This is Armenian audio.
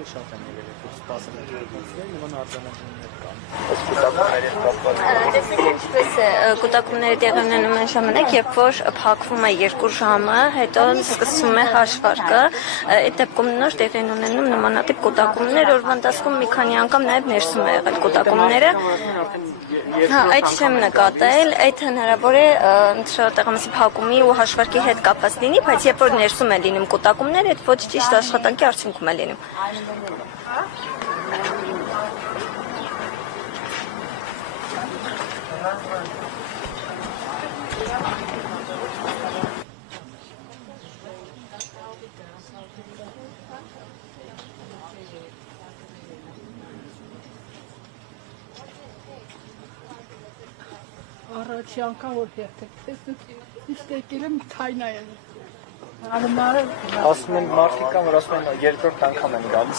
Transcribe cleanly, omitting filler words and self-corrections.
մարդիկ շատ են եղել, որ սպասել են գործել, նման արձանագրումներ կան։ Տեսեք ինչպես է կուտակումները տեղի ունենում են ժամանակ, երբ որ փակվում է 2 ժամը, հետո սկսվում է հաշվարկը, այդ դեպքում նոր տեղի են ունենում նմանատիպ կուտակումներ, օրվա ընթացքում մի քանի անգամ նաև ներսում է եղել կուտակումները։ Հա, այդ չեմ նկատել, այդ հնարավոր է տեղամասի փակումի ու հաշվարկի հետ կապված լինի, բայց երբ որ ներսում է լինում կուտակումներ, այդ ոչ ճիշտ աշխատանքի արդյունքում է լինում։ Առաջի անգամ որ հետեք, իսկ եկել եմ թայնա եմ։ Ասում են մարդիկ կան, որ ասում են երկրորդ անգամ են գալիս։